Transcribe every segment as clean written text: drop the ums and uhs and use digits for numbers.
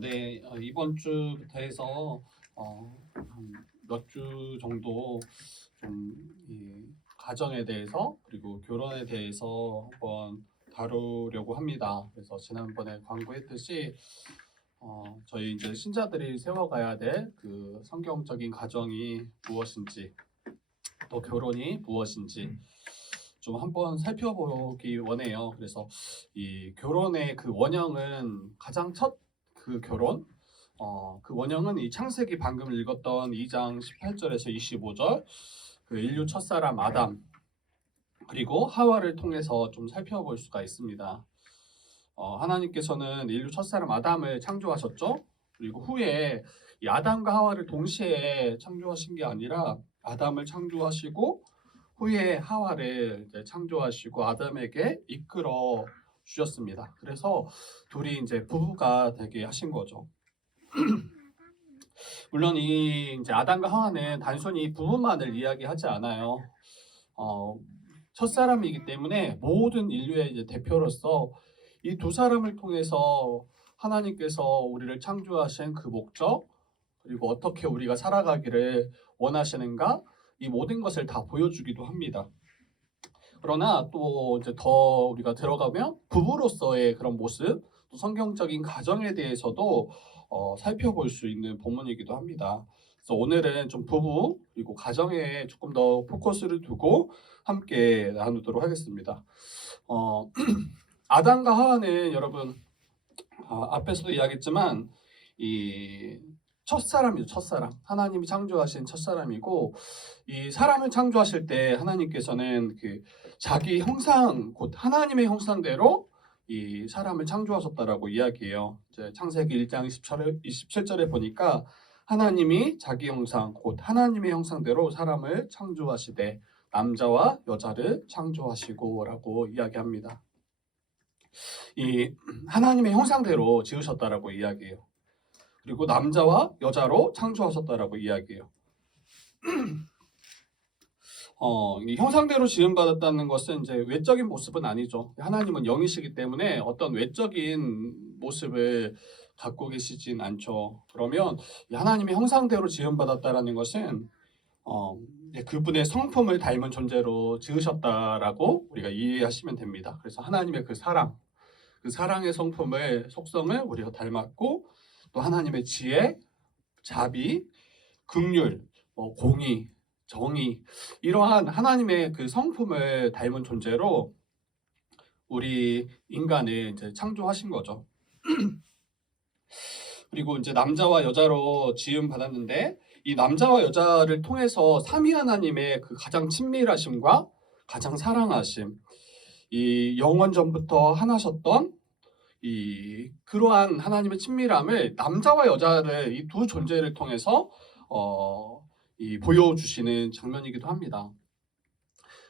네. 이번 주부터 해서 한 몇 주 정도 좀 이 가정에 대해서 그리고 결혼에 대해서 한번 다루려고 합니다. 그래서 지난번에 광고했듯이 저희 이제 신자들이 세워가야 될 그 성경적인 가정이 무엇인지 또 결혼이 무엇인지 좀 한번 살펴보기 원해요. 그래서 이 결혼의 그 원형은 가장 첫 그 결혼 그 원형은 이 창세기 방금 읽었던 2장 18절에서 25절 그 인류 첫사람 아담 그리고 하와를 통해서 좀 살펴볼 수가 있습니다. 하나님께서는 인류 첫사람 아담을 창조하셨죠. 그리고 후에 이 아담과 하와를 동시에 창조하신 게 아니라 아담을 창조하시고 후에 하와를 이제 창조하시고 아담에게 이끌어 주셨습니다. 그래서 둘이 이제 부부가 되게 하신 거죠. 물론 이 이제 아담과 하와는 단순히 부부만을 이야기하지 않아요. 어, 첫사람이기 때문에 모든 인류의 이제 대표로서 이 두 사람을 통해서 하나님께서 우리를 창조하신 그 목적 그리고 어떻게 우리가 살아가기를 원하시는가 이 모든 것을 다 보여주기도 합니다. 그러나 또 이제 더 우리가 들어가면 부부로서의 그런 모습, 또 성경적인 가정에 대해서도 살펴볼 수 있는 본문이기도 합니다. 그래서 오늘은 좀 부부 그리고 가정에 조금 더 포커스를 두고 함께 나누도록 하겠습니다. 어, 아담과 하와는 여러분 앞에서도 이야기했지만 이 첫사람이죠, 첫사람. 하나님이 창조하신 첫사람이고 이 사람을 창조하실 때 하나님께서는 그 자기 형상, 곧 하나님의 형상대로 이 사람을 창조하셨다라고 이야기해요. 이제 창세기 1장 27절에 보니까 하나님이 자기 형상, 곧 하나님의 형상대로 사람을 창조하시되 남자와 여자를 창조하시고라고 이야기합니다. 이 하나님의 형상대로 지으셨다라고 이야기해요. 그리고 남자와 여자로 창조하셨다라고 이야기해요. 이 형상대로 지음받았다는 것은 이제 외적인 모습은 아니죠. 하나님은 영이시기 때문에 어떤 외적인 모습을 갖고 계시진 않죠. 그러면 이 하나님의 형상대로 지음받았다라는 것은 그분의 성품을 닮은 존재로 지으셨다라고 우리가 이해하시면 됩니다. 그래서 하나님의 그 사랑, 그 사랑의 성품을 속성을 우리가 닮았고 또 하나님의 지혜, 자비, 긍휼, 공의, 정의 이러한 하나님의 그 성품을 닮은 존재로 우리 인간을 이제 창조하신 거죠. 그리고 이제 남자와 여자로 지음 받았는데 이 남자와 여자를 통해서 삼위 하나님의 그 가장 친밀하심과 가장 사랑하심, 이 영원 전부터 하나셨던 이 그러한 하나님의 친밀함을 남자와 여자를 이 두 존재를 통해서 이 보여주시는 장면이기도 합니다.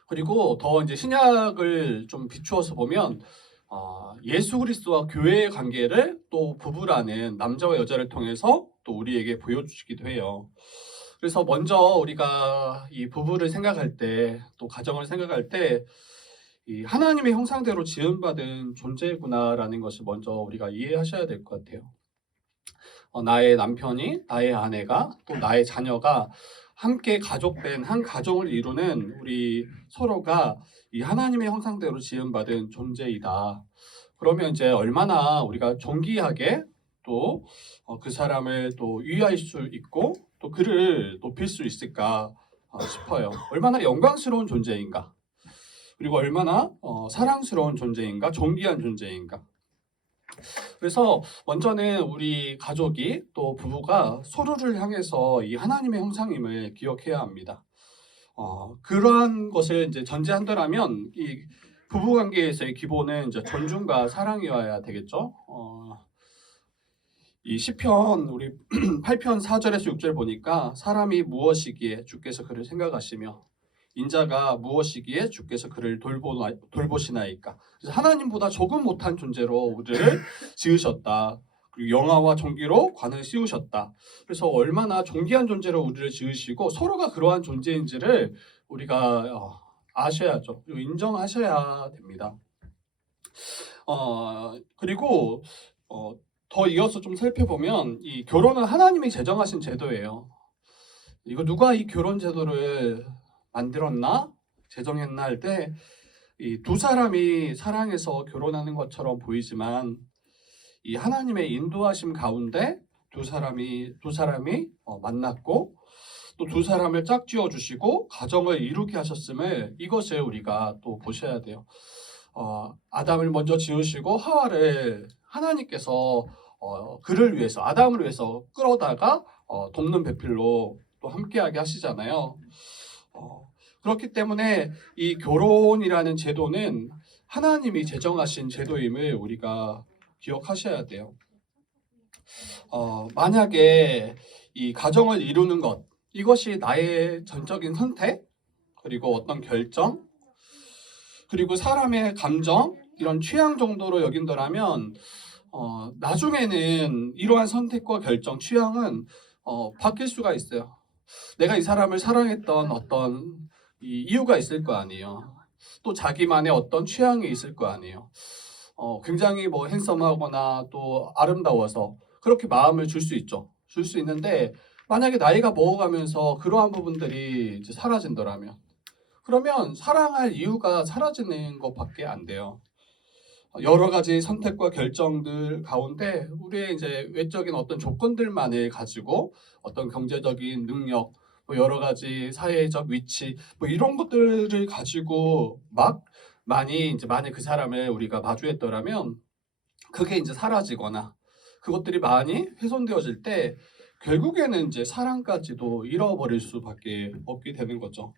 그리고 더 이제 신약을 좀 비추어서 보면 예수 그리스도와 교회의 관계를 또 부부라는 남자와 여자를 통해서 또 우리에게 보여주시기도 해요. 그래서 먼저 우리가 이 부부를 생각할 때, 또 가정을 생각할 때, 이 하나님의 형상대로 지음받은 존재구나라는 것을 먼저 우리가 이해하셔야 될 것 같아요. 나의 남편이, 나의 아내가, 또 나의 자녀가 함께 가족된 한 가정을 이루는 우리 서로가 이 하나님의 형상대로 지음받은 존재이다. 그러면 이제 얼마나 우리가 존귀하게 또 그 사람을 또 위할 수 있고 또 그를 높일 수 있을까 싶어요. 얼마나 영광스러운 존재인가. 그리고 얼마나 사랑스러운 존재인가, 존귀한 존재인가. 그래서 먼저는 우리 가족이 또 부부가 서로를 향해서 이 하나님의 형상임을 기억해야 합니다. 그러한 것을 이제 전제한다면 이 부부 관계에서의 기본은 이제 존중과 사랑이어야 되겠죠. 이 시편 우리 8편 4절에서 6절 보니까 사람이 무엇이기에 주께서 그를 생각하시며 인자가 무엇이기에 주께서 그를 돌보시나이까. 그래서 하나님보다 조금 못한 존재로 우리를 지으셨다. 그리고 영화와 존귀로 관을 씌우셨다. 그래서 얼마나 존귀한 존재로 우리를 지으시고 서로가 그러한 존재인지를 우리가 아셔야죠. 그리고 인정하셔야 됩니다. 그리고 더 이어서 좀 살펴보면 이 결혼은 하나님이 제정하신 제도예요. 이거 누가 이 결혼 제도를 만들었나? 제정했나 할 때 이 두 사람이 사랑해서 결혼하는 것처럼 보이지만 이 하나님의 인도하심 가운데 두 사람이 만났고 또 두 사람을 짝지어 주시고 가정을 이루게 하셨음을 이것을 우리가 또 보셔야 돼요. 아담을 먼저 지으시고 하와를 하나님께서 그를 위해서 아담을 위해서 끌어다가 돕는 배필로 또 함께하게 하시잖아요. 그렇기 때문에 이 결혼이라는 제도는 하나님이 제정하신 제도임을 우리가 기억하셔야 돼요. 만약에 이 가정을 이루는 것 이것이 나의 전적인 선택 그리고 어떤 결정 그리고 사람의 감정 이런 취향 정도로 여긴다면 나중에는 이러한 선택과 결정 취향은 바뀔 수가 있어요. 내가 이 사람을 사랑했던 어떤 이유가 있을 거 아니에요. 또 자기만의 어떤 취향이 있을 거 아니에요. 굉장히 뭐 핸섬하거나 또 아름다워서 그렇게 마음을 줄 수 있죠. 줄 수 있는데 만약에 나이가 먹어가면서 그러한 부분들이 이제 사라진다면 그러면 사랑할 이유가 사라지는 것밖에 안 돼요. 여러 가지 선택과 결정들 가운데 우리의 이제 외적인 어떤 조건들만을 가지고 어떤 경제적인 능력, 뭐 여러 가지 사회적 위치, 뭐 이런 것들을 가지고 막 만약 그 사람을 우리가 마주했더라면 그게 이제 사라지거나 그것들이 많이 훼손되어질 때 결국에는 이제 사랑까지도 잃어버릴 수밖에 없게 되는 거죠.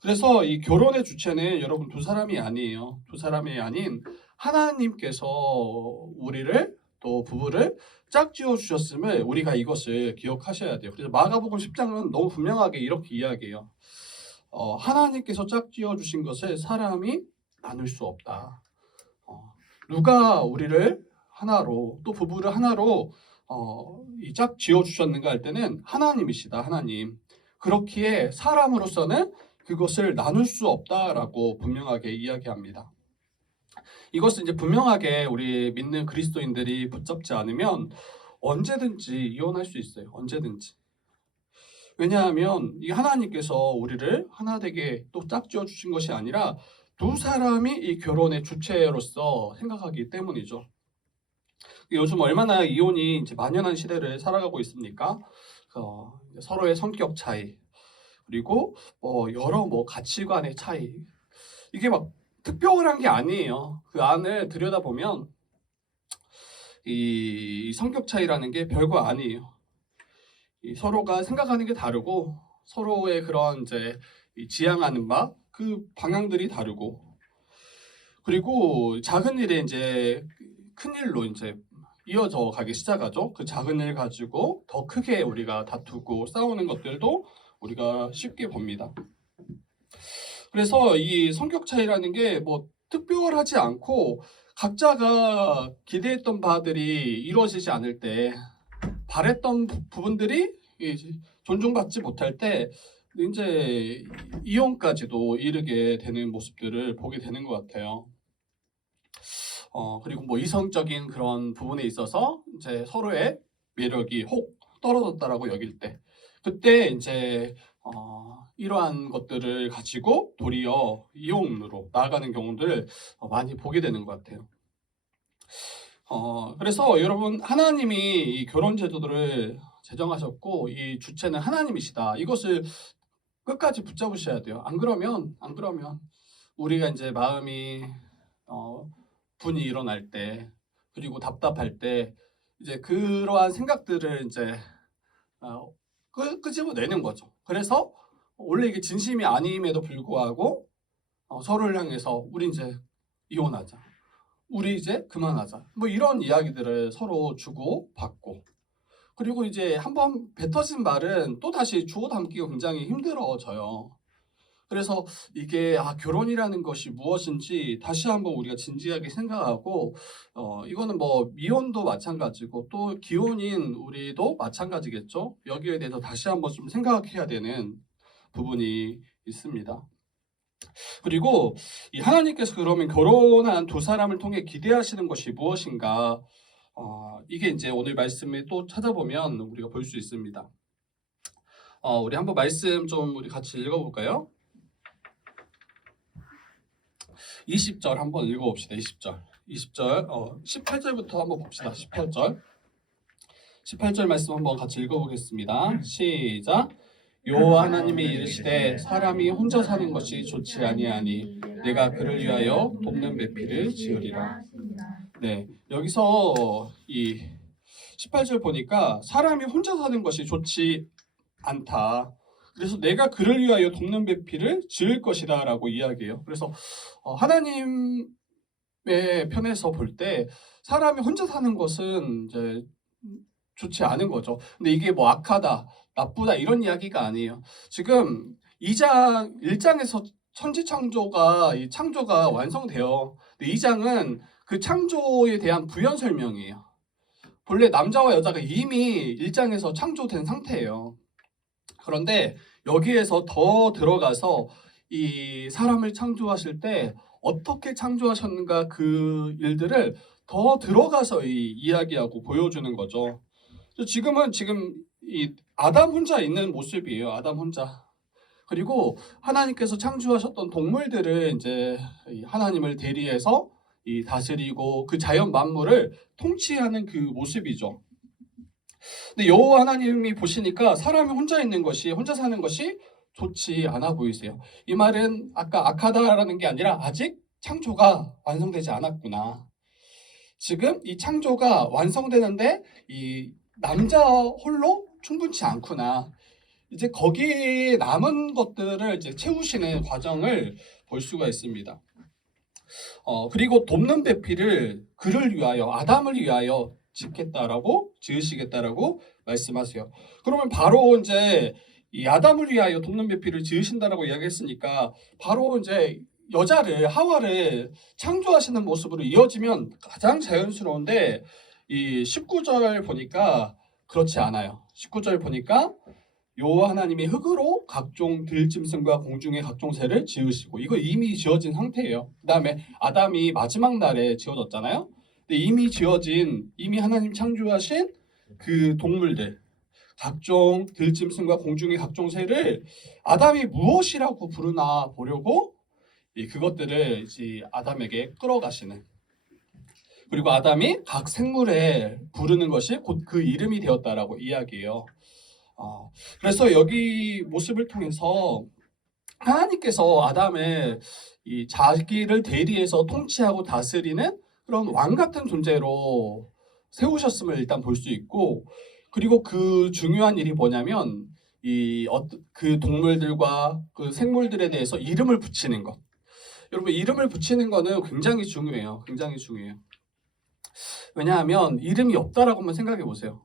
그래서 이 결혼의 주체는 여러분 두 사람이 아니에요. 두 사람이 아닌 하나님께서 우리를 또 부부를 짝지어 주셨음을 우리가 이것을 기억하셔야 돼요. 그래서 마가복음 10장은 너무 분명하게 이렇게 이야기해요. 하나님께서 짝지어 주신 것을 사람이 나눌 수 없다. 누가 우리를 하나로 또 부부를 하나로 이 짝 지어 주셨는가 할 때는 하나님이시다. 하나님. 그렇기에 사람으로서는 그것을 나눌 수 없다라고 분명하게 이야기합니다. 이것은 이제 분명하게 우리 믿는 그리스도인들이 붙잡지 않으면 언제든지 이혼할 수 있어요. 언제든지. 왜냐하면 이 하나님께서 우리를 하나 되게 또 짝지어 주신 것이 아니라 두 사람이 이 결혼의 주체로서 생각하기 때문이죠. 요즘 얼마나 이혼이 이제 만연한 시대를 살아가고 있습니까? 서로의 성격 차이 그리고 여러 가치관의 차이 이게 막 특별한 게 아니에요. 그 안을 들여다보면 이 성격 차이라는 게 별거 아니에요. 서로가 생각하는 게 다르고 서로의 그런 이제 지향하는 그 방향들이 다르고 그리고 작은 일에 이제 큰 일로 이제 이어져 가기 시작하죠. 그 작은 일 가지고 더 크게 우리가 다투고 싸우는 것들도 우리가 쉽게 봅니다. 그래서 이 성격 차이라는 게 특별하지 않고 각자가 기대했던 바들이 이루어지지 않을 때 바랬던 부분들이 존중받지 못할 때 이제 이혼까지도 이르게 되는 모습들을 보게 되는 것 같아요. 그리고 이성적인 그런 부분에 있어서 이제 서로의 매력이 혹 떨어졌다라고 여길 때 그때 이제 이러한 것들을 가지고 도리어 이혼으로 나아가는 경우들 많이 보게 되는 것 같아요. 그래서 여러분 하나님이 이 결혼 제도들을 제정하셨고 이 주체는 하나님이시다. 이것을 끝까지 붙잡으셔야 돼요. 안 그러면 우리가 이제 마음이 분이 일어날 때 그리고 답답할 때 이제 그러한 생각들을 이제 끄집어내는 거죠. 그래서 원래 이게 진심이 아님에도 불구하고 서로를 향해서 우리 이제 이혼하자. 우리 이제 그만하자. 이런 이야기들을 서로 주고 받고 그리고 이제 한번 뱉어진 말은 또 다시 주워 담기가 굉장히 힘들어져요. 그래서 이게 결혼이라는 것이 무엇인지 다시 한번 우리가 진지하게 생각하고 이거는 미혼도 마찬가지고 또 기혼인 우리도 마찬가지겠죠. 여기에 대해서 다시 한번 좀 생각해야 되는 부분이 있습니다. 그리고 이 하나님께서 그러면 결혼한 두 사람을 통해 기대하시는 것이 무엇인가? 이게 이제 오늘 말씀에 또 찾아보면 우리가 볼 수 있습니다. 우리 한번 말씀 좀 우리 같이 읽어볼까요? 20절 한번 읽어봅시다. 20절 18절부터 한번 봅시다. 18절 말씀 한번 같이 읽어보겠습니다. 시작. 여호와 하나님이 이르시되 사람이 혼자 사는 것이 좋지 아니하니 내가 그를 위하여 돕는 배필을 지으리라. 네, 여기서 이 18절 보니까 사람이 혼자 사는 것이 좋지 않다. 그래서 내가 그를 위하여 돕는 배필을 지을 것이다 라고 이야기해요. 그래서 하나님의 편에서 볼 때 사람이 혼자 사는 것은 이제 좋지 않은 거죠. 근데 이게 뭐 악하다, 나쁘다 이런 이야기가 아니에요. 지금 1장에서 천지창조가 이 창조가 완성돼요. 근데 2장은 그 창조에 대한 부연 설명이에요. 본래 남자와 여자가 이미 1장에서 창조된 상태예요. 그런데 여기에서 더 들어가서 이 사람을 창조하실 때 어떻게 창조하셨는가 그 일들을 더 들어가서 이야기하고 보여주는 거죠. 지금 이 아담 혼자 있는 모습이에요. 아담 혼자. 그리고 하나님께서 창조하셨던 동물들을 이제 하나님을 대리해서 이 다스리고 그 자연 만물을 통치하는 그 모습이죠. 근데 여호와 하나님이 보시니까 사람이 혼자 사는 것이 좋지 않아 보이세요. 이 말은 아까 악하다라는 게 아니라 아직 창조가 완성되지 않았구나. 지금 이 창조가 완성되는데 이 남자 홀로 충분치 않구나. 이제 거기에 남은 것들을 이제 채우시는 과정을 볼 수가 있습니다. 그리고 돕는 배필을 그를 위하여 아담을 위하여 지으시겠다라고 말씀하세요. 그러면 바로 이제 이 아담을 위하여 돕는 배필을 지으신다라고 이야기했으니까 바로 이제 하와를 창조하시는 모습으로 이어지면 가장 자연스러운데 이 19절 보니까 그렇지 않아요. 19절 보니까 여호와 하나님이 흙으로 각종 들짐승과 공중의 각종 새를 지으시고 이거 이미 지어진 상태예요. 그다음에 아담이 마지막 날에 지어졌잖아요. 근데 이미 하나님 창조하신 그 동물들 각종 들짐승과 공중의 각종 새를 아담이 무엇이라고 부르나 보려고 그것들을 이제 아담에게 끌어가시는, 그리고 아담이 각 생물에 부르는 것이 곧 그 이름이 되었다라고 이야기해요. 그래서 여기 모습을 통해서 하나님께서 아담을 이 자기를 대리해서 통치하고 다스리는 그런 왕 같은 존재로 세우셨음을 일단 볼 수 있고, 그리고 그 중요한 일이 뭐냐면 그 동물들과 그 생물들에 대해서 이름을 붙이는 것. 여러분, 이름을 붙이는 거는 굉장히 중요해요. 굉장히 중요해요. 왜냐하면 이름이 없다라고 한번 생각해 보세요.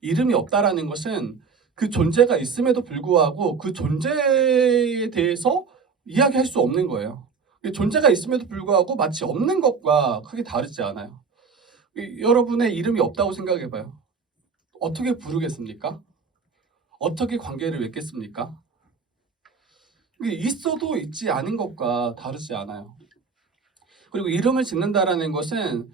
이름이 없다라는 것은 그 존재가 있음에도 불구하고 그 존재에 대해서 이야기할 수 없는 거예요. 존재가 있음에도 불구하고 마치 없는 것과 크게 다르지 않아요. 여러분의 이름이 없다고 생각해 봐요. 어떻게 부르겠습니까? 어떻게 관계를 맺겠습니까? 있어도 있지 않은 것과 다르지 않아요. 그리고 이름을 짓는다라는 것은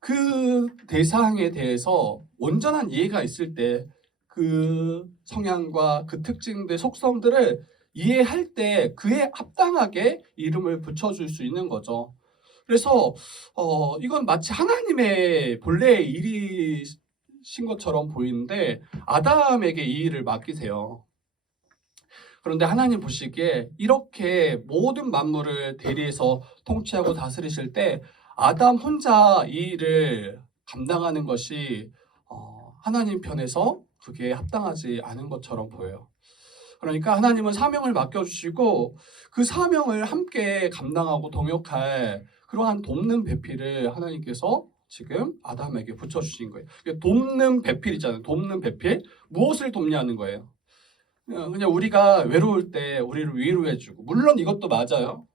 그 대상에 대해서 온전한 이해가 있을 때 그 성향과 그 특징들, 속성들을 이해할 때 그에 합당하게 이름을 붙여줄 수 있는 거죠. 그래서 이건 마치 하나님의 본래의 일이신 것처럼 보이는데 아담에게 이 일을 맡기세요. 그런데 하나님 보시기에 이렇게 모든 만물을 대리해서 통치하고 다스리실 때 아담 혼자 이 일을 감당하는 것이 하나님 편에서 그게 합당하지 않은 것처럼 보여요. 그러니까 하나님은 사명을 맡겨주시고 그 사명을 함께 감당하고 동역할 그러한 돕는 배필을 하나님께서 지금 아담에게 붙여주신 거예요. 돕는 배필이잖아요. 돕는 배필. 무엇을 돕냐는 거예요. 그냥 우리가 외로울 때 우리를 위로해주고, 물론 이것도 맞아요.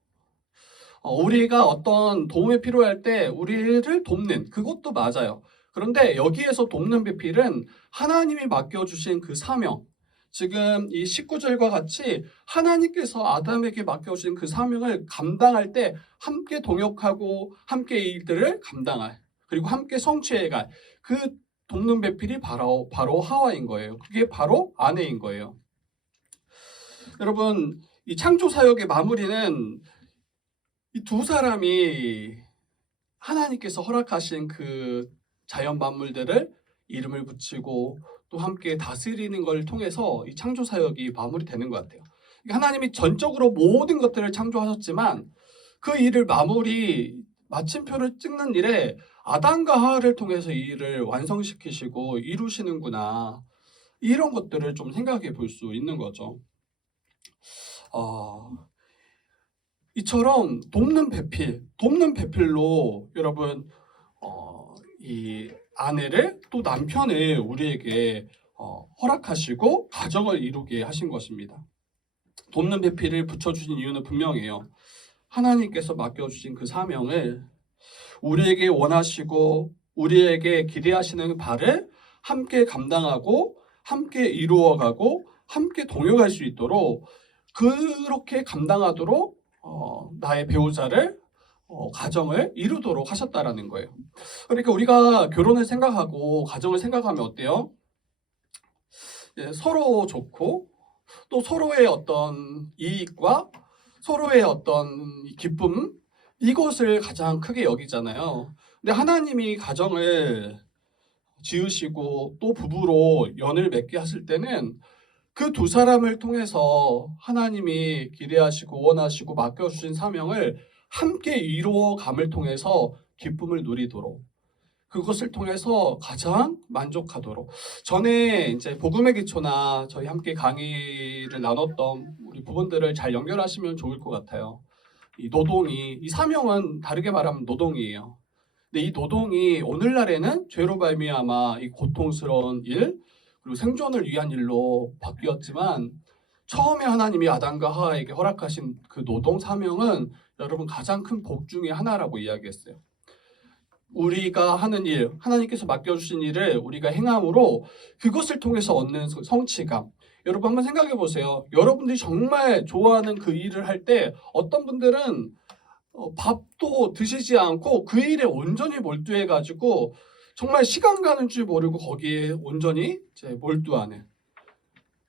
우리가 어떤 도움이 필요할 때 우리를 돕는 그것도 맞아요. 그런데 여기에서 돕는 배필은 하나님이 맡겨주신 그 사명, 지금 이 19절과 같이 하나님께서 아담에게 맡겨주신 그 사명을 감당할 때 함께 동역하고 함께 이 일들을 감당할, 그리고 함께 성취해갈 그 돕는 배필이 바로 하와인 거예요. 그게 바로 아내인 거예요. 여러분, 이 창조 사역의 마무리는 이 두 사람이 하나님께서 허락하신 그 자연 만물들을 이름을 붙이고 또 함께 다스리는 걸 통해서 이 창조 사역이 마무리되는 것 같아요. 하나님이 전적으로 모든 것들을 창조하셨지만 그 일을 마침표를 찍는 일에 아담과 하와를 통해서 이 일을 완성시키시고 이루시는구나. 이런 것들을 좀 생각해 볼 수 있는 거죠. 이처럼 돕는 배필로 여러분 이 아내를 또 남편을 우리에게 허락하시고 가정을 이루게 하신 것입니다. 돕는 배필을 붙여주신 이유는 분명해요. 하나님께서 맡겨주신 그 사명을 우리에게 원하시고 우리에게 기대하시는 바를 함께 감당하고 함께 이루어가고 함께 동역할 수 있도록 그렇게 감당하도록 나의 배우자를 가정을 이루도록 하셨다라는 거예요. 그러니까 우리가 결혼을 생각하고 가정을 생각하면 어때요? 서로 좋고 또 서로의 어떤 이익과 서로의 어떤 기쁨 이것을 가장 크게 여기잖아요. 근데 하나님이 가정을 지으시고 또 부부로 연을 맺게 하실 때는 그 두 사람을 통해서 하나님이 기대하시고 원하시고 맡겨주신 사명을 함께 이루어감을 통해서 기쁨을 누리도록 그것을 통해서 가장 만족하도록 전에 이제 복음의 기초나 저희 함께 강의를 나눴던 우리 부분들을 잘 연결하시면 좋을 것 같아요. 이 노동이 이 사명은 다르게 말하면 노동이에요. 근데 이 노동이 오늘날에는 죄로 말미암아 이 고통스러운 일 그리고 생존을 위한 일로 바뀌었지만 처음에 하나님이 아담과 하와에게 허락하신 그 노동 사명은 여러분 가장 큰 복 중에 하나라고 이야기했어요. 우리가 하는 일, 하나님께서 맡겨주신 일을 우리가 행함으로 그것을 통해서 얻는 성취감. 여러분 한번 생각해 보세요. 여러분들이 정말 좋아하는 그 일을 할 때 어떤 분들은 밥도 드시지 않고 그 일에 온전히 몰두해가지고 정말 시간 가는 줄 모르고 거기에 온전히 몰두하는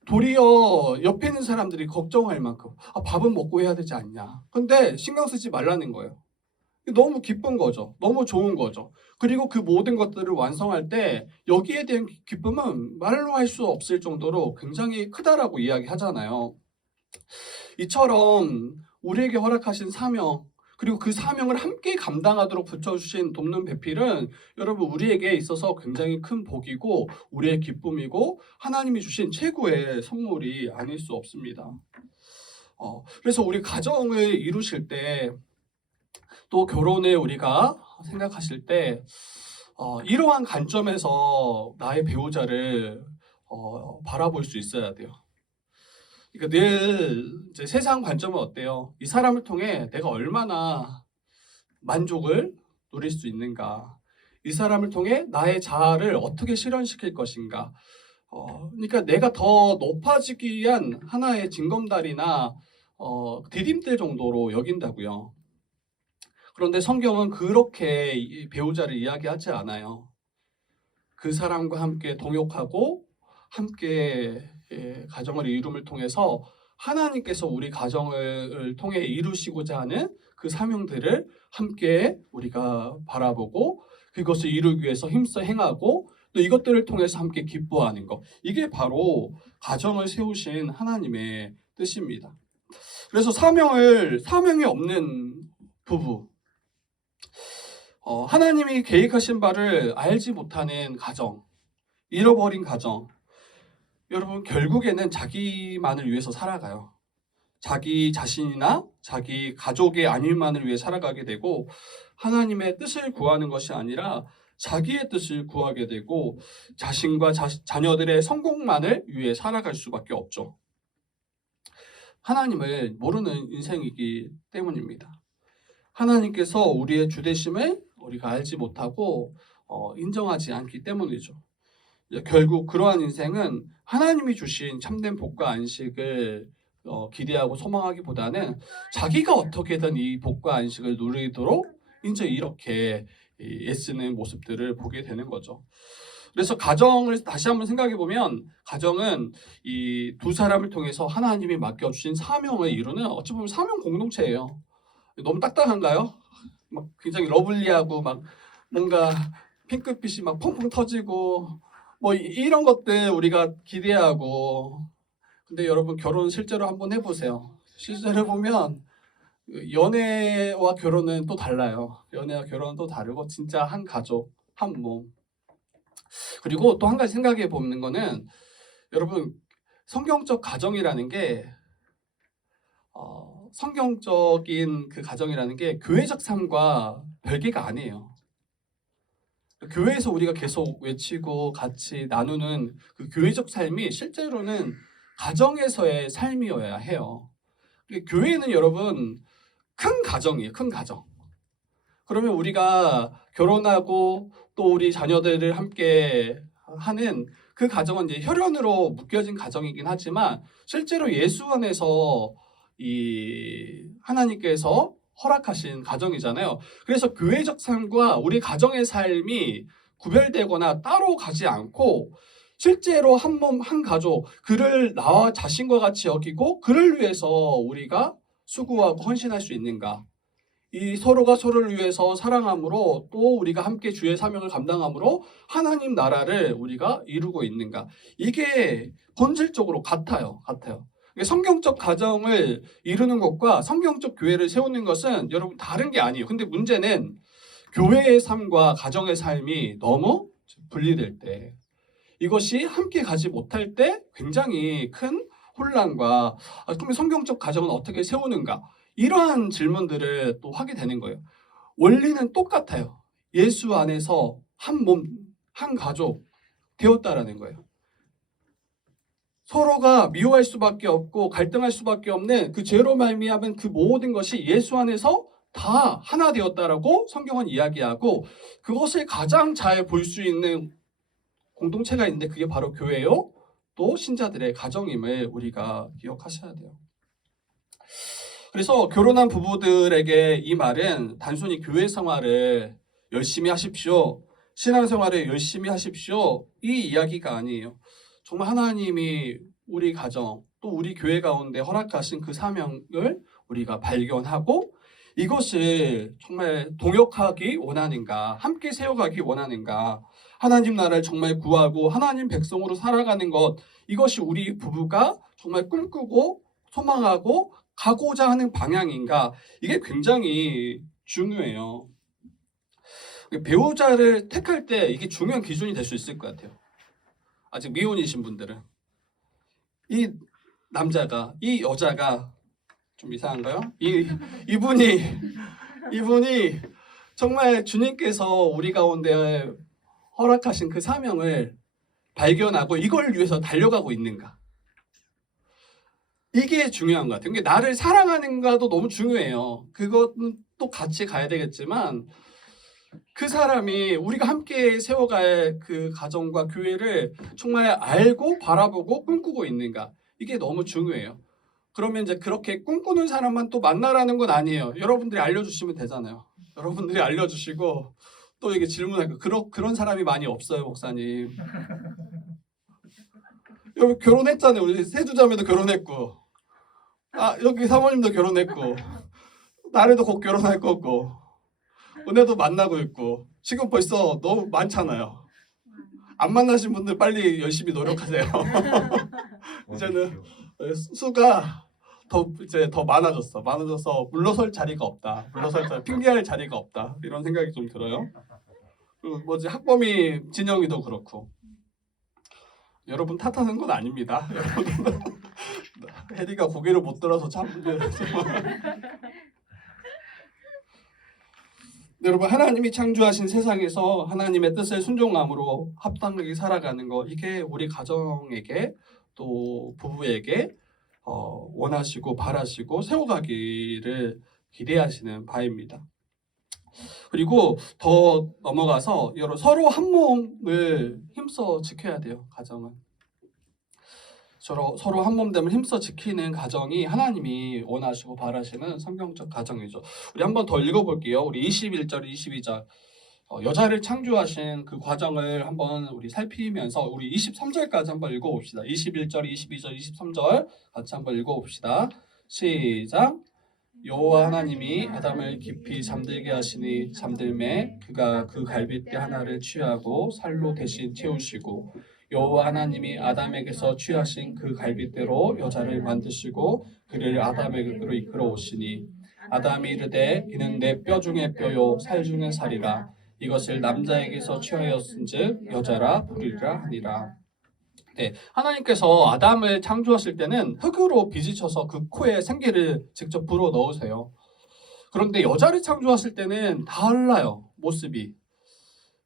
도리어 옆에 있는 사람들이 걱정할 만큼 밥은 먹고 해야 되지 않냐. 근데 신경 쓰지 말라는 거예요. 너무 기쁜 거죠. 너무 좋은 거죠. 그리고 그 모든 것들을 완성할 때 여기에 대한 기쁨은 말로 할 수 없을 정도로 굉장히 크다라고 이야기하잖아요. 이처럼 우리에게 허락하신 사명 그리고 그 사명을 함께 감당하도록 붙여주신 돕는 배필은 여러분 우리에게 있어서 굉장히 큰 복이고 우리의 기쁨이고 하나님이 주신 최고의 선물이 아닐 수 없습니다. 그래서 우리 가정을 이루실 때 또 결혼을 우리가 생각하실 때 이러한 관점에서 나의 배우자를 바라볼 수 있어야 돼요. 그러니까 늘 이제 세상 관점은 어때요? 이 사람을 통해 내가 얼마나 만족을 누릴 수 있는가? 이 사람을 통해 나의 자아를 어떻게 실현시킬 것인가? 그러니까 내가 더 높아지기 위한 하나의 징검다리나 디딤대 정도로 여긴다고요. 그런데 성경은 그렇게 배우자를 이야기하지 않아요. 그 사람과 함께 동역하고 함께 가정을 이룸을 통해서 하나님께서 우리 가정을 통해 이루시고자 하는 그 사명들을 함께 우리가 바라보고 그것을 이루기 위해서 힘써 행하고 또 이것들을 통해서 함께 기뻐하는 것. 이게 바로 가정을 세우신 하나님의 뜻입니다. 그래서 사명이 없는 부부 하나님이 계획하신 바를 알지 못하는 가정, 잃어버린 가정, 여러분 결국에는 자기만을 위해서 살아가요. 자기 자신이나 자기 가족의 안위만을 위해 살아가게 되고 하나님의 뜻을 구하는 것이 아니라 자기의 뜻을 구하게 되고 자신과 자녀들의 성공만을 위해 살아갈 수밖에 없죠. 하나님을 모르는 인생이기 때문입니다. 하나님께서 우리의 주되심을 우리가 알지 못하고 인정하지 않기 때문이죠. 결국 그러한 인생은 하나님이 주신 참된 복과 안식을 기대하고 소망하기보다는 자기가 어떻게든 이 복과 안식을 누리도록 이제 이렇게 애쓰는 모습들을 보게 되는 거죠. 그래서 가정을 다시 한번 생각해 보면 가정은 이 두 사람을 통해서 하나님이 맡겨주신 사명을 이루는 어찌 보면 사명 공동체예요. 너무 딱딱한가요? 막 굉장히 러블리하고 막 뭔가 핑크빛이 막 펑펑 터지고 뭐 이런 것들 우리가 기대하고, 근데 여러분 결혼 실제로 한번 해보세요. 실제로 보면 연애와 결혼은 또 달라요. 연애와 결혼은 또 다르고 진짜 한 가족, 한 몸. 그리고 또 한 가지 생각해 보는 거는 여러분 성경적 가정이라는 게 성경적인 그 가정이라는 게 교회적 삶과 별개가 아니에요. 교회에서 우리가 계속 외치고 같이 나누는 그 교회적 삶이 실제로는 가정에서의 삶이어야 해요. 교회는 여러분 큰 가정이에요. 큰 가정. 그러면 우리가 결혼하고 또 우리 자녀들을 함께 하는 그 가정은 이제 혈연으로 묶여진 가정이긴 하지만 실제로 예수 안에서 이 하나님께서 허락하신 가정이잖아요. 그래서 교회적 삶과 우리 가정의 삶이 구별되거나 따로 가지 않고 실제로 한 몸, 한 가족, 그를 나와 자신과 같이 여기고 그를 위해서 우리가 수고하고 헌신할 수 있는가? 이 서로가 서로를 위해서 사랑함으로 또 우리가 함께 주의 사명을 감당함으로 하나님 나라를 우리가 이루고 있는가? 이게 본질적으로 같아요. 성경적 가정을 이루는 것과 성경적 교회를 세우는 것은 여러분 다른 게 아니에요. 근데 문제는 교회의 삶과 가정의 삶이 너무 분리될 때, 이것이 함께 가지 못할 때 굉장히 큰 혼란과 그럼 성경적 가정은 어떻게 세우는가? 이러한 질문들을 또 하게 되는 거예요. 원리는 똑같아요. 예수 안에서 한 몸, 한 가족 되었다라는 거예요. 서로가 미워할 수밖에 없고 갈등할 수밖에 없는 그 죄로 말미암은 그 모든 것이 예수 안에서 다 하나 되었다라고 성경은 이야기하고, 그것을 가장 잘 볼 수 있는 공동체가 있는데 그게 바로 교회요, 또 신자들의 가정임을 우리가 기억하셔야 돼요. 그래서 결혼한 부부들에게 이 말은 단순히 교회 생활을 열심히 하십시오, 신앙생활을 열심히 하십시오, 이 이야기가 아니에요. 정말 하나님이 우리 가정 또 우리 교회 가운데 허락하신 그 사명을 우리가 발견하고 이것을 정말 동역하기 원하는가, 함께 세워가기 원하는가, 하나님 나라를 정말 구하고 하나님 백성으로 살아가는 것, 이것이 우리 부부가 정말 꿈꾸고 소망하고 가고자 하는 방향인가, 이게 굉장히 중요해요. 배우자를 택할 때 이게 중요한 기준이 될 수 있을 것 같아요. 아직 미혼이신 분들은 이 남자가, 이 여자가 좀 이상한가요? 이분이 정말 주님께서 우리 가운데 허락하신 그 사명을 발견하고 이걸 위해서 달려가고 있는가? 이게 중요한 것 같아요. 그러니까 나를 사랑하는가도 너무 중요해요. 그것은 또 같이 가야 되겠지만 그 사람이 우리가 함께 세워갈 그 가정과 교회를 정말 알고 바라보고 꿈꾸고 있는가, 이게 너무 중요해요. 그러면 이제 그렇게 꿈꾸는 사람만 또 만나라는 건 아니에요. 여러분들이 알려주시면 되잖아요. 여러분들이 알려주시고 또 이게 질문할 거, 그런 사람이 많이 없어요, 목사님. 여기 결혼했잖아요. 우리 세두자매도 결혼했고, 여기 사모님도 결혼했고, 나래도 곧 결혼할 거고, 은혜도 만나고 있고, 지금 벌써 너무 많잖아요. 안 만나신 분들 빨리 열심히 노력하세요. 이제는 수가 더 많아져서 물러설 자리가 없다. 핑계할 자리가 없다. 이런 생각이 좀 들어요. 그리고 학범이 진영이도 그렇고. 여러분 탓하는 건 아닙니다. 혜리가 고개를 못 들어서 참. 여러분 하나님이 창조하신 세상에서 하나님의 뜻을 순종함으로 합당하게 살아가는 것, 이게 우리 가정에게 또 부부에게 원하시고 바라시고 세워가기를 기대하시는 바입니다. 그리고 더 넘어가서 여러분 서로 한 몸을 힘써 지켜야 돼요. 가정은 서로 한 몸됨을 힘써 지키는 가정이 하나님이 원하시고 바라시는 성경적 가정이죠. 우리 한번 더 읽어볼게요. 우리 21절, 22절 여자를 창조하신 그 과정을 한번 우리 살피면서 우리 23절까지 한번 읽어봅시다. 21절, 22절, 23절 같이 한번 읽어봅시다. 시작. 여호와 하나님이 아담을 깊이 잠들게 하시니 잠들매 그가 그 갈빗대 하나를 취하고 살로 대신 채우시고 여호와 하나님이 아담에게서 취하신 그 갈빗대로 여자를 만드시고 그를 아담에게로 이끌어 오시니 아담이 이르되 이는 내 뼈 중에 뼈요 살 중에 살이라 이것을 남자에게서 취하였은즉 여자라 부르리라 하니라. 네, 하나님께서 아담을 창조하실 때는 흙으로 빚으셔서 그 코에 생기를 직접 불어 넣으세요. 그런데 여자를 창조하실 때는 달라요. 모습이.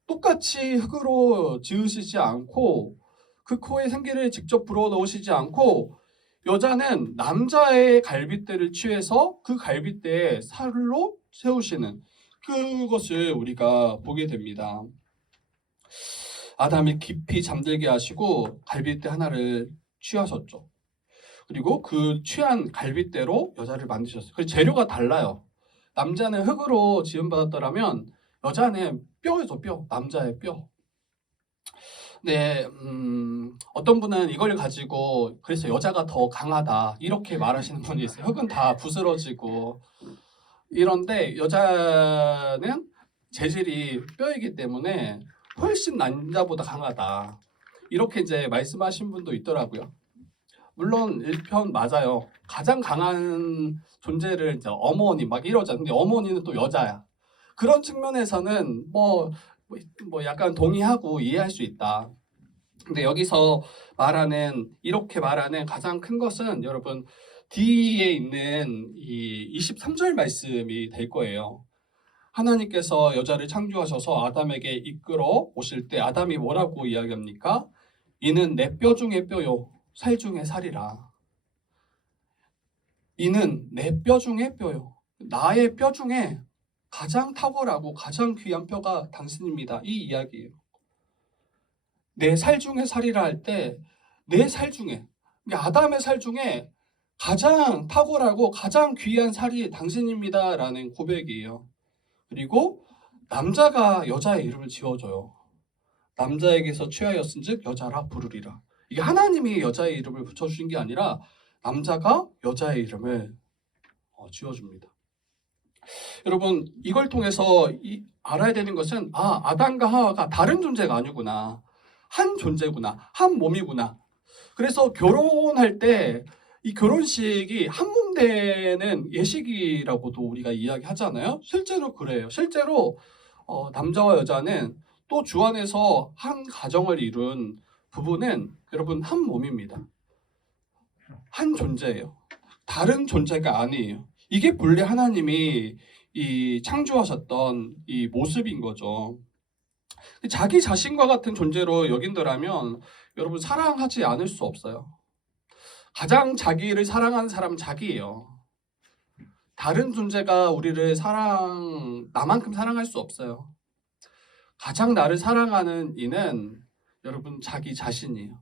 똑같이 흙으로 지으시지 않고 그 코에 생기를 직접 불어 넣으시지 않고 여자는 남자의 갈빗대를 취해서 그 갈빗대에 살로 세우시는 그것을 우리가 보게 됩니다. 아담이 깊이 잠들게 하시고 갈빗대 하나를 취하셨죠. 그리고 그 취한 갈빗대로 여자를 만드셨어요. 그 재료가 달라요. 남자는 흙으로 지음받았더라면 여자는 뼈죠, 뼈. 남자의 뼈. 네, 어떤 분은 이걸 가지고 그래서 여자가 더 강하다 이렇게 말하시는 분이 있어요. 흙은 다 부스러지고 이런데 여자는 재질이 뼈이기 때문에 훨씬 남자보다 강하다. 이렇게 이제 말씀하신 분도 있더라고요. 물론 일편 맞아요. 가장 강한 존재를 이제 어머니 막 이러잖아요. 근데 어머니는 또 여자야. 그런 측면에서는 뭐 약간 동의하고 이해할 수 있다. 근데 여기서 이렇게 말하는 가장 큰 것은 여러분 뒤에 있는 이 23절 말씀이 될 거예요. 하나님께서 여자를 창조하셔서 아담에게 이끌어 오실 때 아담이 뭐라고 이야기합니까? 이는 내 뼈 중에 뼈요 살 중에 살이라. 이는 내 뼈 중에 뼈요. 나의 뼈 중에 가장 탁월하고 가장 귀한 뼈가 당신입니다. 이 이야기예요. 내 살 중에 살이라 할 때 내 살 중에 아담의 살 중에 가장 탁월하고 가장 귀한 살이 당신입니다라는 고백이에요. 그리고 남자가 여자의 이름을 지어줘요. 남자에게서 취하였은즉 여자라 부르리라. 이게 하나님이 여자의 이름을 붙여주신 게 아니라 남자가 여자의 이름을 지어줍니다. 여러분 이걸 통해서 알아야 되는 것은 아담과 하와가 다른 존재가 아니구나. 한 존재구나. 한 몸이구나. 그래서 결혼할 때 이 결혼식이 한몸 되는 예식이라고도 우리가 이야기하잖아요. 실제로 그래요. 실제로 남자와 여자는 또 주 안에서 한 가정을 이룬 부부는 여러분 한 몸입니다. 한 존재예요. 다른 존재가 아니에요. 이게 본래 하나님이 이 창조하셨던 이 모습인 거죠. 자기 자신과 같은 존재로 여긴다면 여러분 사랑하지 않을 수 없어요. 가장 자기를 사랑하는 사람은 자기예요. 다른 존재가 우리를 나만큼 사랑할 수 없어요. 가장 나를 사랑하는 이는 여러분 자기 자신이에요.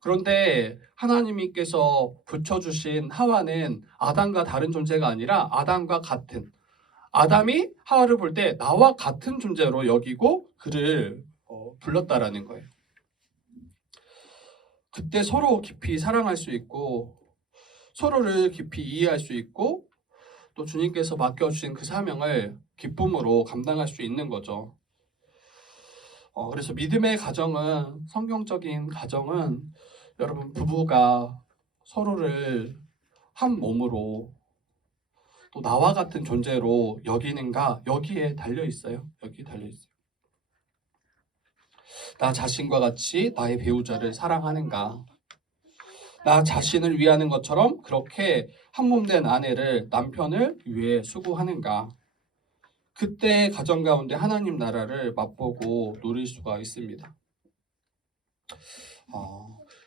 그런데 하나님께서 붙여주신 하와는 아담과 다른 존재가 아니라 아담과 같은, 아담이 하와를 볼 때 나와 같은 존재로 여기고 그를 불렀다라는 거예요. 그때 서로 깊이 사랑할 수 있고 서로를 깊이 이해할 수 있고 또 주님께서 맡겨주신 그 사명을 기쁨으로 감당할 수 있는 거죠. 그래서 믿음의 가정은, 성경적인 가정은 여러분 부부가 서로를 한 몸으로 또 나와 같은 존재로 여기는가, 여기에 달려 있어요. 여기에 달려 있어요. 나 자신과 같이 나의 배우자를 사랑하는가? 나 자신을 위하는 것처럼 그렇게 한몸된 아내를, 남편을 위해 수고하는가? 그때 가정 가운데 하나님 나라를 맛보고 누릴 수가 있습니다.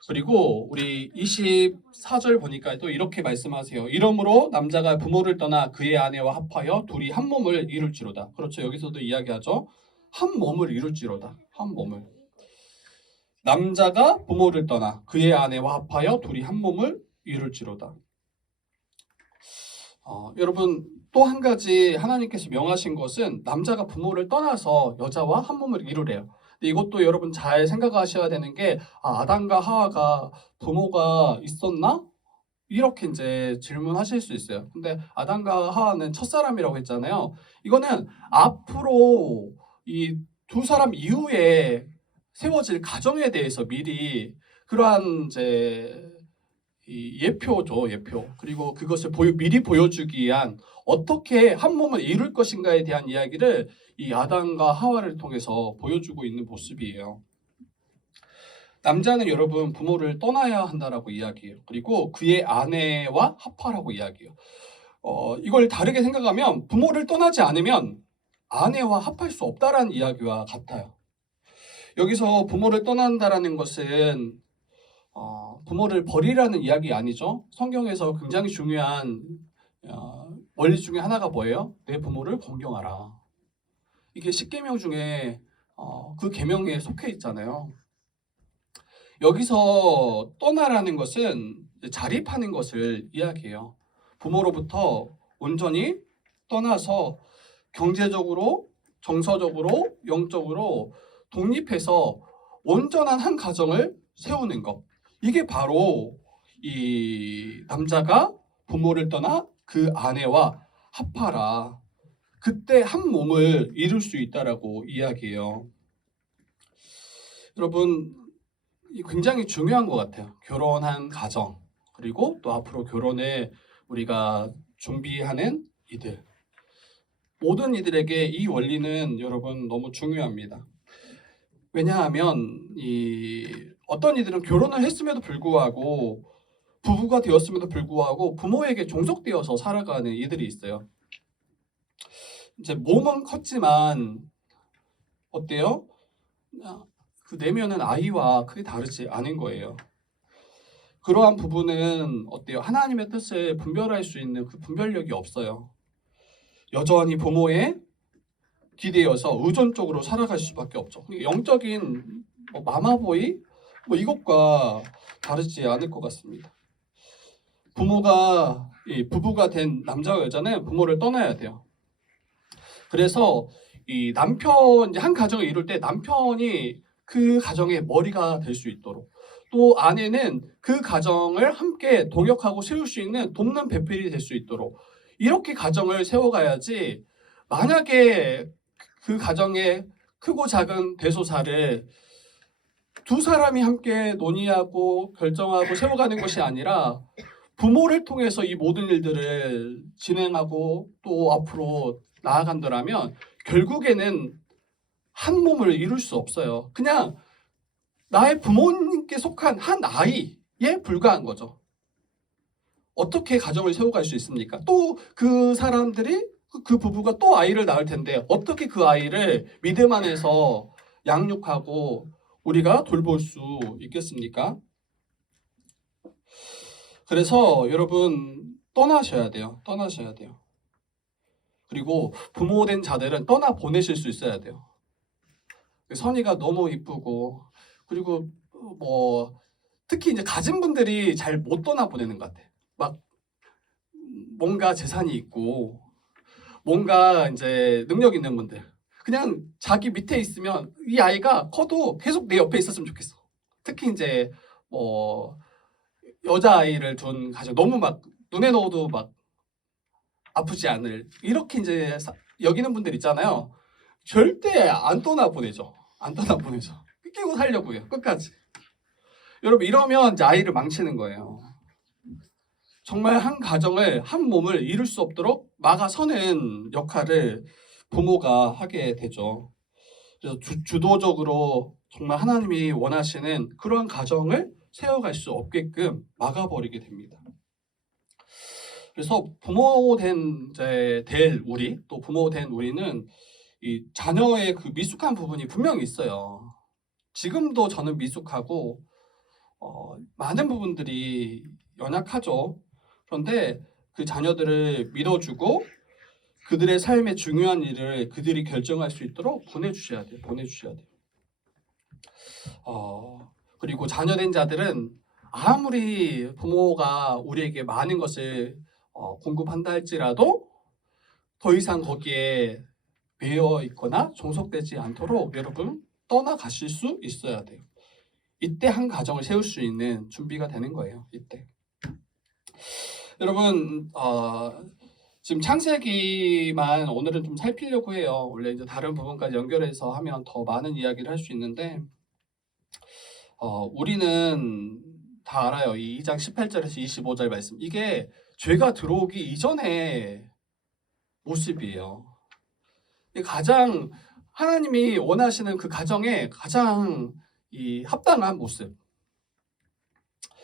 그리고 우리 24절 보니까 또 이렇게 말씀하세요. 이러므로 남자가 부모를 떠나 그의 아내와 합하여 둘이 한 몸을 이룰지로다. 그렇죠. 여기서도 이야기하죠. 한 몸을 이룰지로다. 한 몸을. 남자가 부모를 떠나 그의 아내와 합하여 둘이 한 몸을 이룰지로다. 여러분 또 한 가지 하나님께서 명하신 것은 남자가 부모를 떠나서 여자와 한 몸을 이루래요. 근데 이것도 여러분 잘 생각하셔야 되는 게 아담과 하와가 부모가 있었나? 이렇게 이제 질문하실 수 있어요. 근데 아담과 하와는 첫사람이라고 했잖아요. 이거는 앞으로 이 두 사람 이후에 세워질 가정에 대해서 미리 그러한 이제 이 예표죠, 예표. 그리고 그것을 미리 보여주기 위한 어떻게 한 몸을 이룰 것인가에 대한 이야기를 이 아담과 하와를 통해서 보여주고 있는 모습이에요. 남자는 여러분 부모를 떠나야 한다라고 이야기해요. 그리고 그의 아내와 합하라고 이야기해요. 이걸 다르게 생각하면 부모를 떠나지 않으면 아내와 합할 수 없다라는 이야기와 같아요. 여기서 부모를 떠난다라는 것은 부모를 버리라는 이야기 아니죠. 성경에서 굉장히 중요한 원리 중에 하나가 뭐예요? 내 부모를 공경하라. 이게 10계명 중에 그 계명에 속해 있잖아요. 여기서 떠나라는 것은 자립하는 것을 이야기해요. 부모로부터 온전히 떠나서 경제적으로, 정서적으로, 영적으로 독립해서 온전한 한 가정을 세우는 것. 이게 바로 이 남자가 부모를 떠나 그 아내와 합하라. 그때 한 몸을 이룰 수 있다라고 이야기해요. 여러분, 굉장히 중요한 것 같아요. 결혼한 가정, 그리고 또 앞으로 결혼을 우리가 준비하는 이들. 모든 이들에게 이 원리는 여러분 너무 중요합니다. 왜냐하면 어떤 이들은 결혼을 했음에도 불구하고 부부가 되었음에도 불구하고 부모에게 종속되어서 살아가는 이들이 있어요. 이제 몸은 컸지만 어때요? 그 내면은 아이와 크게 다르지 않은 거예요. 그러한 부분은 어때요? 하나님의 뜻을 분별할 수 있는 그 분별력이 없어요. 여전히 부모에 기대어서 의존적으로 살아갈 수밖에 없죠. 영적인 마마보이 이것과 다르지 않을 것 같습니다. 부부가 된 남자와 여자는 부모를 떠나야 돼요. 그래서 이 한 가정을 이룰 때 남편이 그 가정의 머리가 될 수 있도록, 또 아내는 그 가정을 함께 동역하고 세울 수 있는 돕는 배필이 될 수 있도록 이렇게 가정을 세워가야지, 만약에 그 가정의 크고 작은 대소사를 두 사람이 함께 논의하고 결정하고 세워가는 것이 아니라 부모를 통해서 이 모든 일들을 진행하고 또 앞으로 나아간다면 결국에는 한 몸을 이룰 수 없어요. 그냥 나의 부모님께 속한 한 아이에 불과한 거죠. 어떻게 가정을 세워갈 수 있습니까? 또 그 사람들이 그 부부가 또 아이를 낳을 텐데 어떻게 그 아이를 믿음 안에서 양육하고 우리가 돌볼 수 있겠습니까? 그래서 여러분 떠나셔야 돼요. 떠나셔야 돼요. 그리고 부모된 자들은 떠나 보내실 수 있어야 돼요. 선이가 너무 이쁘고, 그리고 특히 이제 가진 분들이 잘 못 떠나 보내는 것 같아. 막 뭔가 재산이 있고 뭔가 이제 능력 있는 분들, 그냥 자기 밑에 있으면 이 아이가 커도 계속 내 옆에 있었으면 좋겠어. 특히 이제 여자 아이를 둔 가정, 너무 막 눈에 넣어도 막 아프지 않을, 이렇게 이제 여기는 분들 있잖아요. 절대 안 떠나 보내죠. 안 떠나 보내죠. 끼고 살려고 해요. 끝까지. 여러분 이러면 이제 아이를 망치는 거예요. 정말 한 가정을, 한 몸을 이룰 수 없도록 막아서는 역할을 부모가 하게 되죠. 그래서 주도적으로 정말 하나님이 원하시는 그러한 가정을 세워갈 수 없게끔 막아버리게 됩니다. 그래서 될 우리, 또 부모 된 우리는 이 자녀의 그 미숙한 부분이 분명히 있어요. 지금도 저는 미숙하고 많은 부분들이 연약하죠. 그런데 그 자녀들을 믿어주고 그들의 삶의 중요한 일을 그들이 결정할 수 있도록 보내주셔야 돼요. 그리고 자녀된 자들은 아무리 부모가 우리에게 많은 것을 공급한다 할지라도 더 이상 거기에 매여 있거나 종속되지 않도록 여러분 떠나가실 수 있어야 돼요. 이때 한 가정을 세울 수 있는 준비가 되는 거예요. 이때. 여러분 지금 창세기만 오늘은 좀 살피려고 해요. 원래 이제 다른 부분까지 연결해서 하면 더 많은 이야기를 할 수 있는데 우리는 다 알아요. 이 2장 18절에서 25절 말씀. 이게 죄가 들어오기 이전의 모습이에요. 가장 하나님이 원하시는 그 가정의 가장 이 합당한 모습.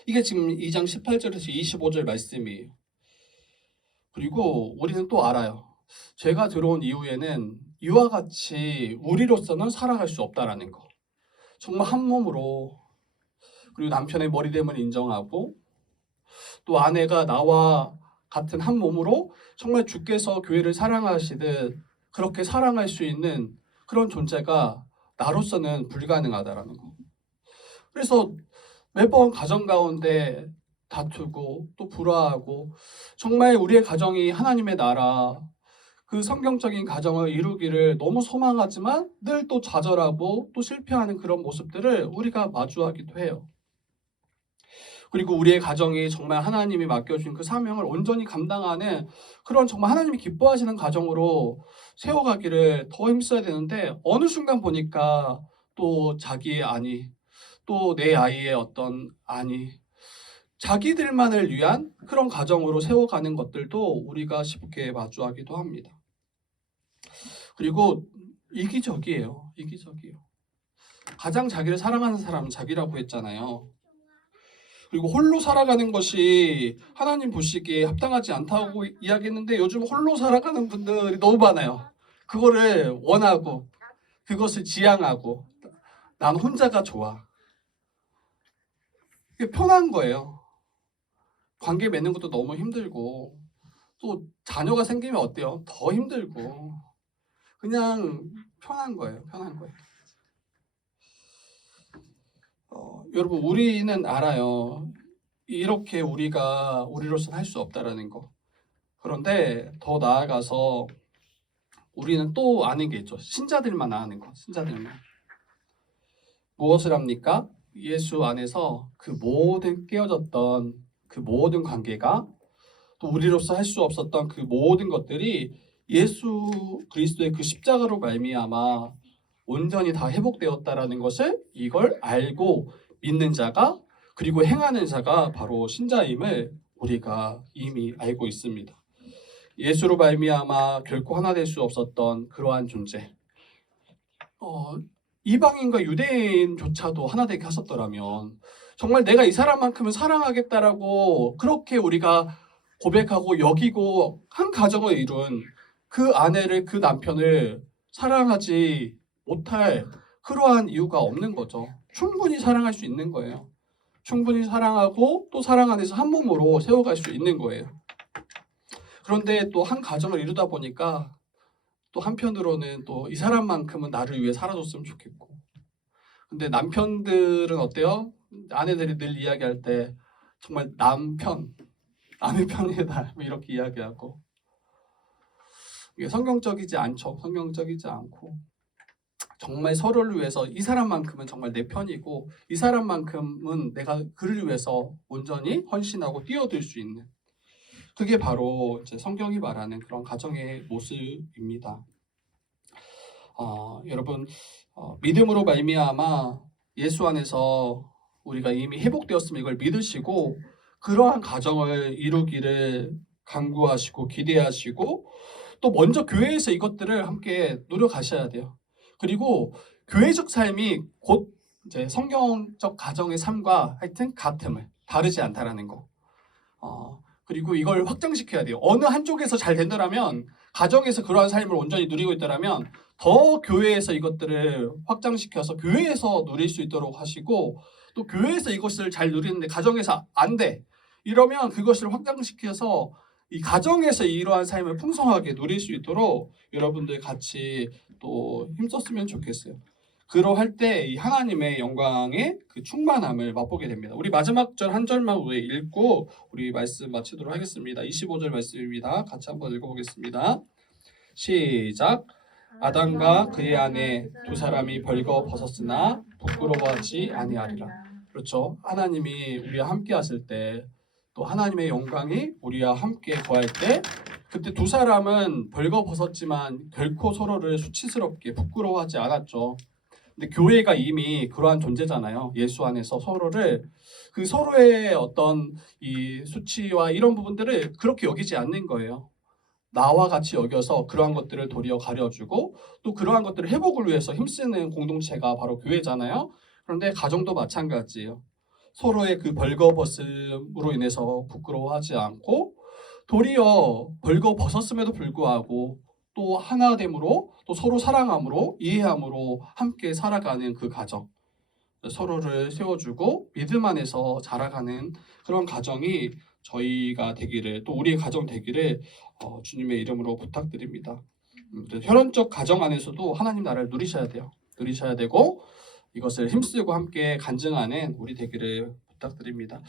이게 지금 2장 18절에서 25절 말씀이에요. 그리고 우리는 또 알아요. 죄가 들어온 이후에는 이와 같이 우리로서는 살아갈 수 없다라는 거. 정말 한 몸으로, 그리고 남편의 머리됨을 인정하고 또 아내가 나와 같은 한 몸으로 정말 주께서 교회를 사랑하시듯 그렇게 사랑할 수 있는 그런 존재가 나로서는 불가능하다라는 거. 그래서 매번 가정 가운데 다투고 또 불화하고 정말 우리의 가정이 하나님의 나라, 그 성경적인 가정을 이루기를 너무 소망하지만 늘 또 좌절하고 또 실패하는 그런 모습들을 우리가 마주하기도 해요. 그리고 우리의 가정이 정말 하나님이 맡겨주신 그 사명을 온전히 감당하는 그런 정말 하나님이 기뻐하시는 가정으로 세워가기를 더 힘써야 되는데 어느 순간 보니까 또 자기의 아니, 또 내 아이의 어떤 아니, 자기들만을 위한 그런 가정으로 세워가는 것들도 우리가 쉽게 마주하기도 합니다. 그리고 이기적이에요. 이기적이에요. 가장 자기를 사랑하는 사람은 자기라고 했잖아요. 그리고 홀로 살아가는 것이 하나님 보시기에 합당하지 않다고 이야기했는데 요즘 홀로 살아가는 분들이 너무 많아요. 그거를 원하고 그것을 지향하고 난 혼자가 좋아. 이게 편한 거예요. 관계 맺는 것도 너무 힘들고 또 자녀가 생기면 어때요? 더 힘들고 그냥 편한 거예요. 편한 거예요. 여러분 우리는 알아요. 이렇게 우리가 우리로서는 할 수 없다라는 거. 그런데 더 나아가서 우리는 또 아는 게 있죠. 신자들만 아는 거. 신자들만. 무엇을 합니까? 예수 안에서 그 모든 깨어졌던 그 모든 관계가 또 우리로서 할 수 없었던 그 모든 것들이 예수 그리스도의 그 십자가로 말미암아 온전히 다 회복되었다라는 것을 이걸 알고 믿는 자가 그리고 행하는 자가 바로 신자임을 우리가 이미 알고 있습니다. 예수로 말미암아 결코 하나 될 수 없었던 그러한 존재. 이방인과 유대인조차도 하나 되게 하셨더라면 정말 내가 이 사람만큼은 사랑하겠다라고 그렇게 우리가 고백하고 여기고 한 가정을 이룬 그 아내를 그 남편을 사랑하지 못할 그러한 이유가 없는 거죠. 충분히 사랑할 수 있는 거예요. 충분히 사랑하고 또 사랑 안에서 한 몸으로 세워갈 수 있는 거예요. 그런데 또 한 가정을 이루다 보니까 또 한편으로는 또 이 사람만큼은 나를 위해 살아줬으면 좋겠고 근데 남편들은 어때요? 아내들이 늘 이야기할 때 정말 아내 편이다 이렇게 이야기하고 이게 성경적이지 않죠. 성경적이지 않고 정말 서로를 위해서 이 사람만큼은 정말 내 편이고 이 사람만큼은 내가 그를 위해서 온전히 헌신하고 뛰어들 수 있는 그게 바로 이제 성경이 말하는 그런 가정의 모습입니다. 여러분 믿음으로 말미암아 예수 안에서 우리가 이미 회복되었으면 이걸 믿으시고 그러한 가정을 이루기를 간구하시고 기대하시고 또 먼저 교회에서 이것들을 함께 누려가셔야 돼요. 그리고 교회적 삶이 곧 이제 성경적 가정의 삶과 하여튼 같음을 다르지 않다라는 거. 그리고 이걸 확장시켜야 돼요. 어느 한쪽에서 잘 된다면 가정에서 그러한 삶을 온전히 누리고 있다면 더 교회에서 이것들을 확장시켜서 교회에서 누릴 수 있도록 하시고 또 교회에서 이것을 잘 누리는데 가정에서 안 돼. 이러면 그것을 확장시켜서 이 가정에서 이러한 삶을 풍성하게 누릴 수 있도록 여러분들 같이 또 힘썼으면 좋겠어요. 그러할 때 이 하나님의 영광의 그 충만함을 맛보게 됩니다. 우리 마지막 절 한 절만 우리 읽고 우리 말씀 마치도록 하겠습니다. 25절 말씀입니다. 같이 한번 읽어보겠습니다. 시작. 아담과 그의 아내 두 사람이 벌거 벗었으나 부끄러워하지 아니하리라. 그렇죠. 하나님이 우리와 함께 하실 때, 또 하나님의 영광이 우리와 함께 거할 때, 그때 두 사람은 벌거 벗었지만 결코 서로를 수치스럽게 부끄러워하지 않았죠. 근데 교회가 이미 그러한 존재잖아요. 예수 안에서 서로를, 그 서로의 어떤 이 수치와 이런 부분들을 그렇게 여기지 않는 거예요. 나와 같이 여겨서 그러한 것들을 도리어 가려주고, 또 그러한 것들을 회복을 위해서 힘쓰는 공동체가 바로 교회잖아요. 그런데 가정도 마찬가지예요. 서로의 그 벌거벗음으로 인해서 부끄러워하지 않고, 도리어 벌거벗었음에도 불구하고 또 하나됨으로, 또 서로 사랑함으로, 이해함으로 함께 살아가는 그 가정, 서로를 세워주고 믿음 안에서 자라가는 그런 가정이 저희가 되기를, 또 우리의 가정 되기를 주님의 이름으로 부탁드립니다. 혈연적 가정 안에서도 하나님 나라를 누리셔야 돼요. 누리셔야 되고, 이것을 힘쓰고 함께 간증하는 우리 되기를 부탁드립니다.